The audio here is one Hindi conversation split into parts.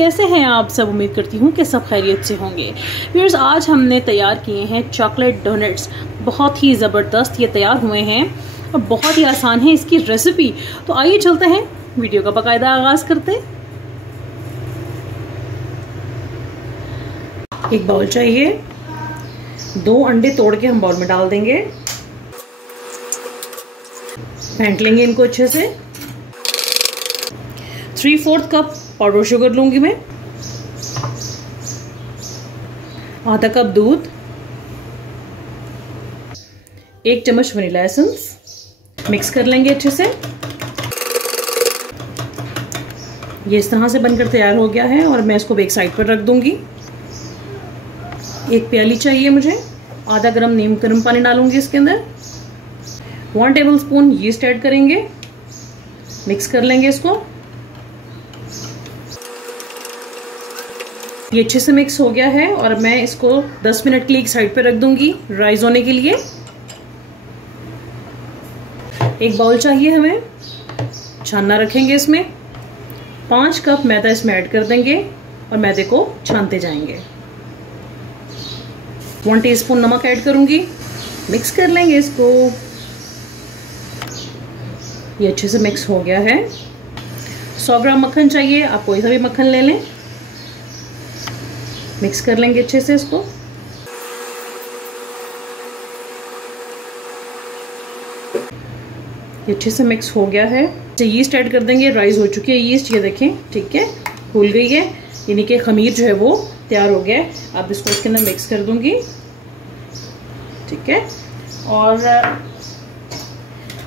कैसे हैं आप सब? उम्मीद करती हूँ कि सब खैरियत से होंगे। व्यूअर्स, आज हमने तैयार किए हैं चॉकलेट डोनट्स। बहुत ही ज़बरदस्त ये तैयार हुए हैं और बहुत ही आसान है इसकी रेसिपी। तो आइए चलते हैं, वीडियो का बाकायदा आगाज़ करते हैं। एक बाउल चाहिए, 2 अंडे तोड़ के हम बाउल में डाल देंगे। फेंट लेंगे इनको अच्छे से। 3/4 कप पाउडर शुगर लूंगी मैं, आधा कप दूध, 1 चम्मच वनीला एसेंस। मिक्स कर लेंगे अच्छे से। ये इस तरह से बनकर तैयार हो गया है और मैं इसको एक साइड पर रख दूंगी। 1 प्याली चाहिए मुझे, आधा गर्म पानी डालूंगी इसके अंदर। 1 टेबलस्पून यीस्ट ऐड करेंगे, मिक्स कर लेंगे इसको। ये अच्छे से मिक्स हो गया है और मैं इसको 10 मिनट के लिए एक साइड पे रख दूंगी राइज होने के लिए। एक बाउल चाहिए हमें, छानना रखेंगे इसमें। 5 कप मैदा इसमें ऐड कर देंगे और मैदे को छानते जाएंगे। 1 टीस्पून नमक ऐड करूंगी, मिक्स कर लेंगे इसको। ये अच्छे से मिक्स हो गया है। 100 ग्राम मक्खन चाहिए, आप कोई सा भी मक्खन ले लें। मिक्स कर लेंगे अच्छे से इसको। ये अच्छे से मिक्स हो गया है। यीस्ट ऐड कर देंगे, राइज हो चुकी है यीस्ट, ये देखें, ठीक है, फूल गई है, यानी कि खमीर जो है वो तैयार हो गया है। अब इसको इसके अंदर मिक्स कर दूंगी, ठीक है। और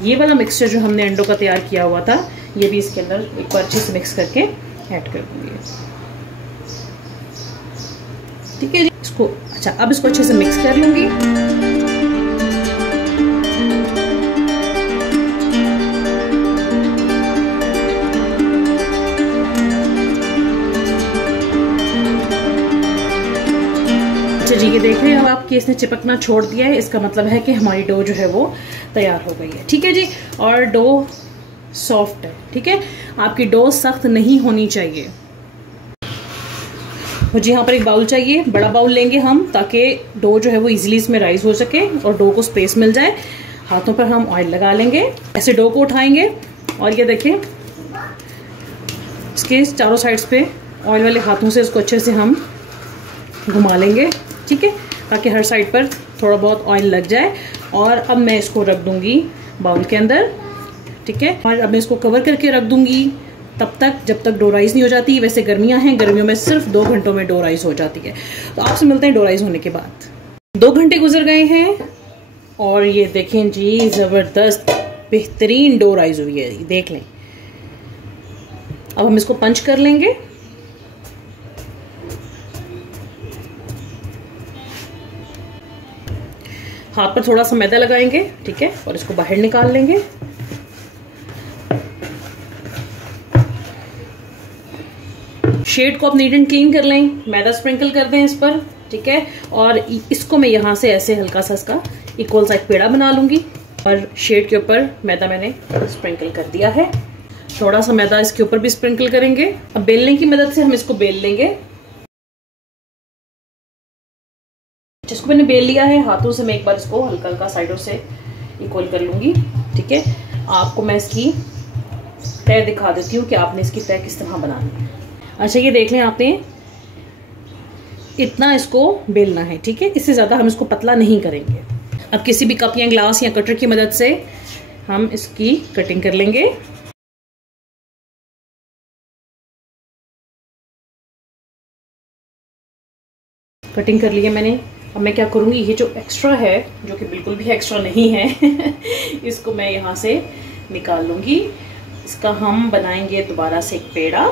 ये वाला मिक्सचर जो हमने अंडों का तैयार किया हुआ था, ये भी इसके अंदर एक बार अच्छे से मिक्स करके ऐड कर दूंगी, ठीक है जी। इसको अच्छा, अब इसको अच्छे से मिक्स कर लूंगी। अच्छा जी, ये देख रहे हैं आप कि इसने चिपकना छोड़ दिया है। इसका मतलब है कि हमारी डो जो है वो तैयार हो गई है, ठीक है जी। और डो सॉफ्ट है, ठीक है। आपकी डो सख्त नहीं होनी चाहिए। मुझे यहाँ पर एक बाउल चाहिए, बड़ा बाउल लेंगे हम, ताकि डो जो है वो इजीली इसमें राइज हो सके और डो को स्पेस मिल जाए। हाथों पर हम ऑयल लगा लेंगे, ऐसे डो को उठाएंगे और ये देखें, इसके चारों साइड्स पे ऑयल वाले हाथों से इसको अच्छे से हम घुमा लेंगे, ठीक है, ताकि हर साइड पर थोड़ा बहुत ऑयल लग जाए। और अब मैं इसको रख दूंगी बाउल के अंदर, ठीक है। और अब मैं इसको कवर करके रख दूंगी तब तक जब तक डो राइस नहीं हो जाती। वैसे गर्मियां हैं, गर्मियों में सिर्फ 2 घंटों में डो राइस हो जाती है। तो आपसे मिलते हैं डो राइस होने के बाद। 2 घंटे गुजर गए हैं और ये देखें जी, जबरदस्त बेहतरीन डो राइस हुई है, देख लें। अब हम इसको पंच कर लेंगे। हाथ पर थोड़ा सा मैदा लगाएंगे, ठीक है, और इसको बाहर निकाल लेंगे। शेड को आप नीट एंड क्लीन कर लें, मैदा स्प्रिंकल कर दें इस पर, ठीक है। और इसको मैं यहाँ से ऐसे हल्का सा इसका इक्वल सा एक पेड़ा बना लूंगी और शेड के ऊपर मैदा मैंने स्प्रिंकल कर दिया है। थोड़ा सा मैदा इसके ऊपर भी स्प्रिंकल करेंगे। अब बेलने की मदद से हम इसको बेल लेंगे। जिसको मैंने बेल लिया है, हाथों से मैं एक बार इसको हल्का हल्का साइडों से इक्वल कर लूंगी, ठीक है। आपको मैं इसकी तय दिखा देती हूँ कि आपने इसकी तय किस तरह बनानी है। अच्छा, ये देख लें, आपने इतना इसको बेलना है, ठीक है। इससे ज्यादा हम इसको पतला नहीं करेंगे। अब किसी भी कप या ग्लास या कटर की मदद से हम इसकी कटिंग कर लेंगे। कटिंग कर ली है मैंने। अब मैं क्या करूंगी, ये जो एक्स्ट्रा है, जो कि बिल्कुल भी एक्स्ट्रा नहीं है इसको मैं यहाँ से निकाल लूंगी। इसका हम बनाएंगे दोबारा से एक पेड़ा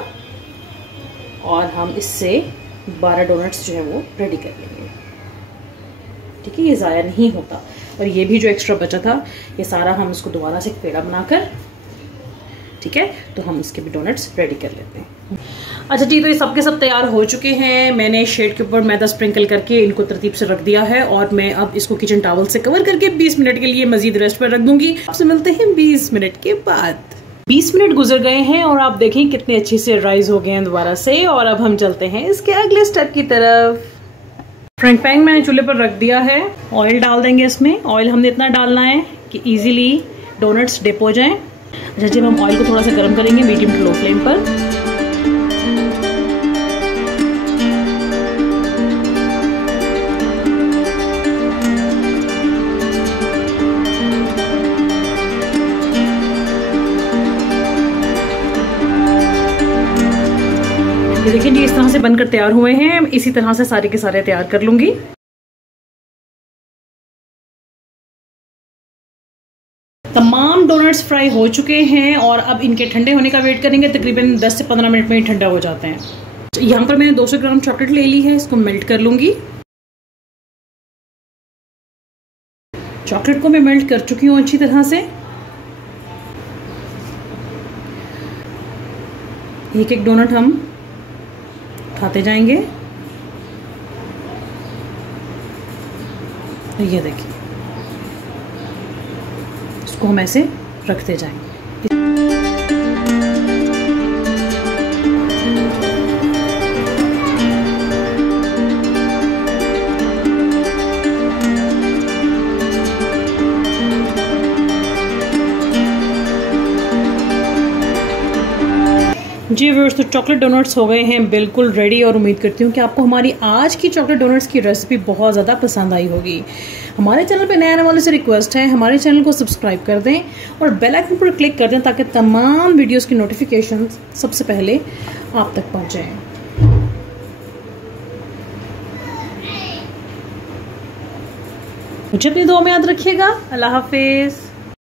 और हम इससे 12 डोनट्स जो है वो रेडी कर लेंगे, ठीक है। ये ज़ाया नहीं होता। और ये भी जो एक्स्ट्रा बचा था, ये सारा हम इसको दोबारा से एक पेड़ा बनाकर, ठीक है, तो हम इसके भी डोनट्स रेडी कर लेते हैं। अच्छा जी, तो ये सब के सब तैयार हो चुके हैं। मैंने शेड के ऊपर मैदा स्प्रिंकल करके इनको तरतीब से रख दिया है और मैं अब इसको किचन टॉवल से कवर करके 20 मिनट के लिए मजीद रेस्ट पर रख दूंगी। आपसे मिलते हैं 20 मिनट के बाद। 20 मिनट गुजर गए हैं और आप देखें कितने अच्छे से राइज हो गए हैं दोबारा से। और अब हम चलते हैं इसके अगले स्टेप की तरफ। फ्राइंग पैन मैंने चूल्हे पर रख दिया है। ऑयल डाल देंगे इसमें। ऑयल हमने इतना डालना है कि इजीली डोनट्स डिप हो जाएं। अच्छा, जब हम ऑयल को थोड़ा सा गर्म करेंगे मीडियम टू लो फ्लेम पर। ये देखिए जी, इस तरह से बनकर तैयार हुए हैं। इसी तरह से सारे के सारे तैयार कर लूंगी। तमाम डोनट्स फ्राई हो चुके हैं और अब इनके ठंडे होने का वेट करेंगे। तकरीबन 10 से 15 मिनट में ही ठंडा हो जाते हैं। यहाँ पर मैंने 200 ग्राम चॉकलेट ले ली है, इसको मेल्ट कर लूंगी। चॉकलेट को मैं मेल्ट कर चुकी हूँ अच्छी तरह से। एक एक डोनट हम खाते जाएंगे। ये देखिए, इसको हम ऐसे रखते जाएंगे। जी व्यूअर्स, तो चॉकलेट डोनट्स हो गए हैं बिल्कुल रेडी। और उम्मीद करती हूँ कि आपको हमारी आज की चॉकलेट डोनट्स की रेसिपी बहुत ज़्यादा पसंद आई होगी। हमारे चैनल पे नए आने वाले से रिक्वेस्ट है, हमारे चैनल को सब्सक्राइब कर दें और बेल आइकन पर क्लिक कर दें ताकि तमाम वीडियोस की नोटिफिकेशन सबसे पहले आप तक पहुँच जाएँ। मुझे अपनी दुआ में याद रखिएगा। अल्लाह हाफिज़।